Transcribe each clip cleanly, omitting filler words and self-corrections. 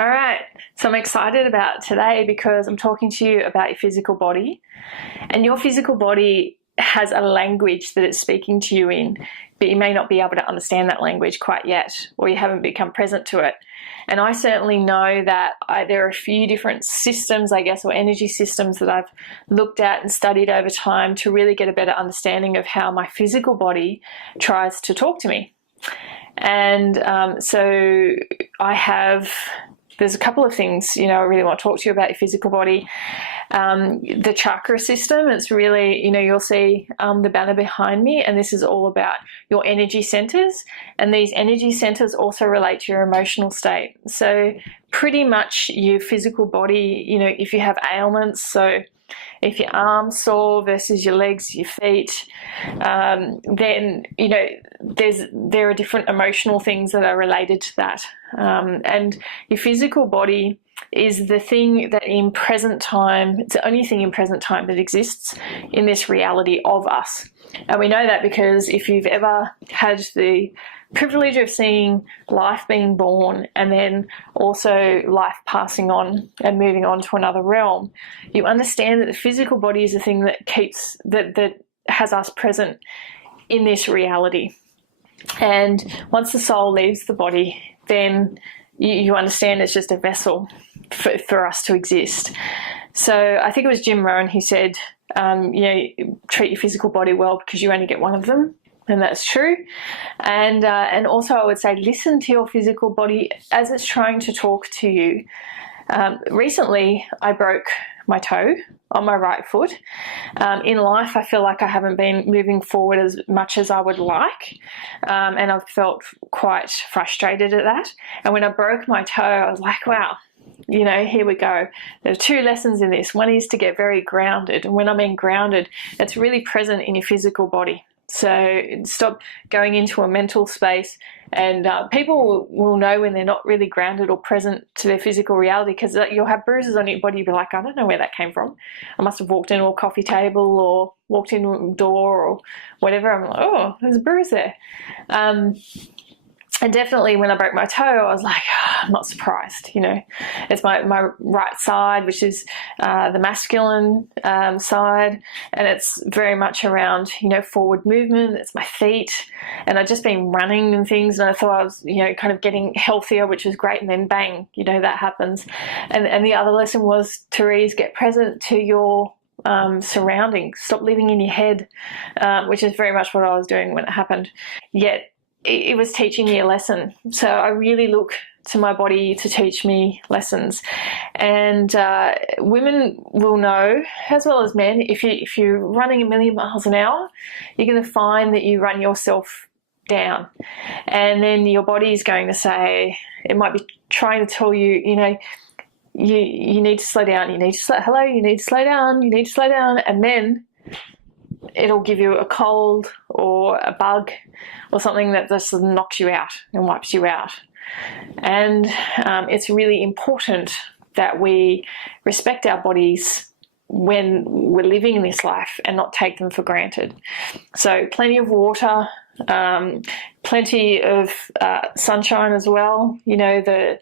All right, so I'm excited about today because I'm talking to you about your physical body. And your physical body has a language that it's speaking to you in, but you may not be able to understand that language quite yet, or you haven't become present to it. And I certainly know that there are a few different systems, I guess, or energy systems that I've looked at and studied over time to really get a better understanding of how my physical body tries to talk to me. And so there's a couple of things, I really want to talk to you about your physical body. The chakra system, it's really, you'll see the banner behind me, and this is all about your energy centers. And these energy centers also relate to your emotional state. So pretty much your physical body, if you have ailments, so if your arm's sore versus your legs, your feet, then, there are different emotional things that are related to that. And your physical body is the thing that in present time, it's the only thing in present time that exists in this reality of us. And we know that because if you've ever had the privilege of seeing life being born and then also life passing on and moving on to another realm, you understand that the physical body is the thing that that has us present in this reality. And once the soul leaves the body, then you understand it's just a vessel for us to exist. So I think it was Jim Rohn who said, treat your physical body well because you only get one of them. And that's true. And also I would say listen to your physical body as it's trying to talk to you. Recently, I broke my toe on my right foot. In life, I feel like I haven't been moving forward as much as I would like. And I've felt quite frustrated at that. And when I broke my toe, I was like, wow, here we go. There are two lessons in this. One is to get very grounded. And when I mean grounded, it's really present in your physical body. So stop going into a mental space, and people will know when they're not really grounded or present to their physical reality, because you'll have bruises on your body. You'll be like, I don't know where that came from. I must have walked into a coffee table or walked into a door or whatever. I'm like, oh, there's a bruise there. And definitely when I broke my toe, I was like, I'm not surprised, It's my right side, which is the masculine side, and it's very much around, forward movement. It's my feet, and I'd just been running and things, and I thought I was, kind of getting healthier, which was great, and then bang, that happens. And the other lesson was, Therese, get present to your surroundings. Stop living in your head, which is very much what I was doing when it happened. Yet it was teaching me a lesson. So I really look to my body to teach me lessons. And women will know, as well as men, if you're running 1,000,000 miles an hour, you're going to find that you run yourself down. And then your body is going to say, it might be trying to tell you, you need to slow down. You need to you need to slow down. You need to slow down. And then it'll give you a cold or a bug or something that just knocks you out and wipes you out. And it's really important that we respect our bodies when we're living in this life and not take them for granted. So plenty of water, plenty of sunshine as well. The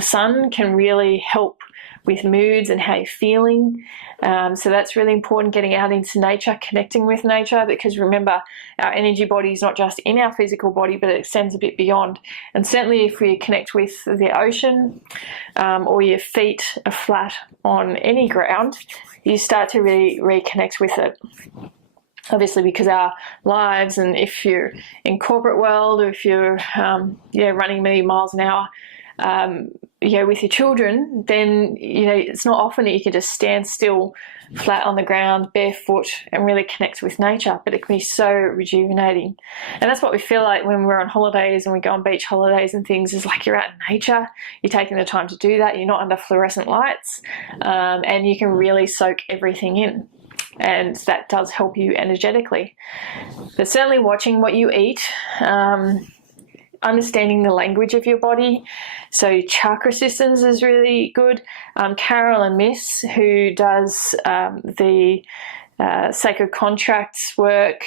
sun can really help with moods and how you're feeling. So that's really important, getting out into nature, connecting with nature, because remember, our energy body is not just in our physical body, but it extends a bit beyond. And certainly if we connect with the ocean, or your feet are flat on any ground, you start to really reconnect with it. Obviously, because our lives, and if you're in corporate world, or if you're running 1,000,000 miles an hour, with your children, then it's not often that you can just stand still, flat on the ground, barefoot, and really connect with nature. But it can be so rejuvenating, and that's what we feel like when we're on holidays and we go on beach holidays and things. Is like you're out in nature, you're taking the time to do that. You're not under fluorescent lights, and you can really soak everything in. And that does help you energetically. But certainly watching what you eat, understanding the language of your body. So chakra systems is really good. Carolyn Myss, who does the sacred contracts work,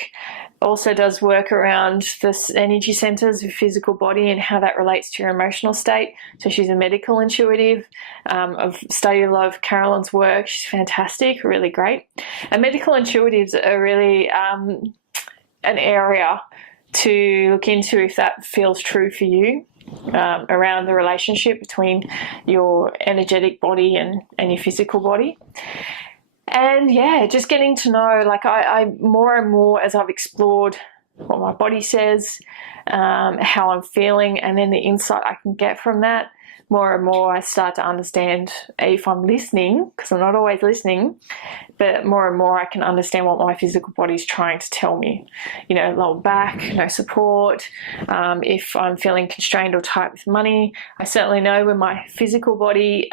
Also does work around the energy centers of physical body and how that relates to your emotional state. So she's a medical intuitive. I've studied a lot of Carolyn's work. She's fantastic, really great. And medical intuitives are really an area to look into if that feels true for you, around the relationship between your energetic body and your physical body. And yeah, just getting to know, like I more and more as I've explored what my body says, how I'm feeling, and then the insight I can get from that, more and more I start to understand if I'm listening, because I'm not always listening, but more and more I can understand what my physical body is trying to tell me. You know, low back, no support, if I'm feeling constrained or tight with money. I certainly know when my physical body,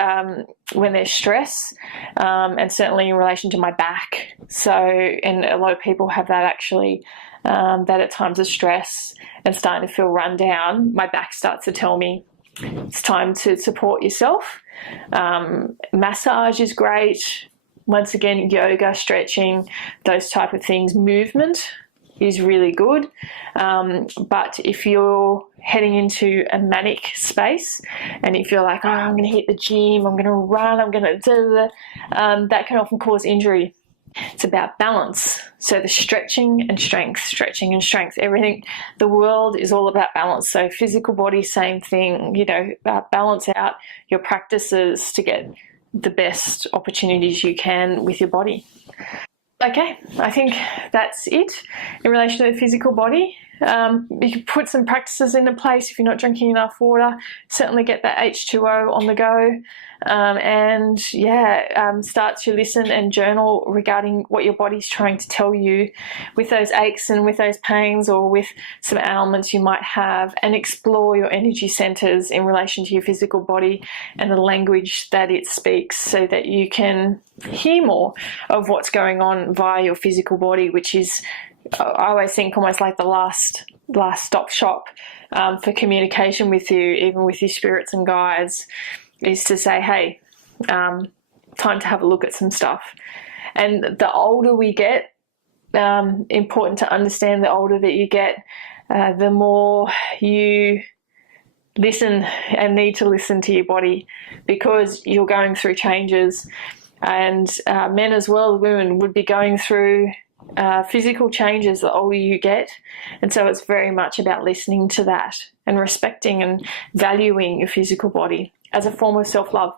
when there's stress, and certainly in relation to my back. So, and a lot of people have that actually, that at times of stress and starting to feel run down, my back starts to tell me it's time to support yourself. Massage is great. Once again, yoga, stretching, those type of things. Movement is really good. But if you're heading into a manic space and if you're like, oh, I'm going to hit the gym, I'm going to run, I'm going to that can often cause injury. It's about balance. So the stretching and strength, everything, the world is all about balance. So physical body, same thing, you know, balance out your practices to get the best opportunities you can with your body. Okay, I think that's it in relation to the physical body. You can put some practices into place if you're not drinking enough water. Certainly get that H2O on the go. Start to listen and journal regarding what your body's trying to tell you with those aches and with those pains or with some ailments you might have, and explore your energy centers in relation to your physical body and the language that it speaks so that you can hear more of what's going on via your physical body, which is, I always think, almost like the last stop shop for communication with you, even with your spirits and guides, is to say, hey, time to have a look at some stuff. And the older we get, important to understand, the older that you get, the more you listen and need to listen to your body, because you're going through changes. And men as well as women would be going through physical changes the older you get. And so it's very much about listening to that and respecting and valuing your physical body as a form of self-love.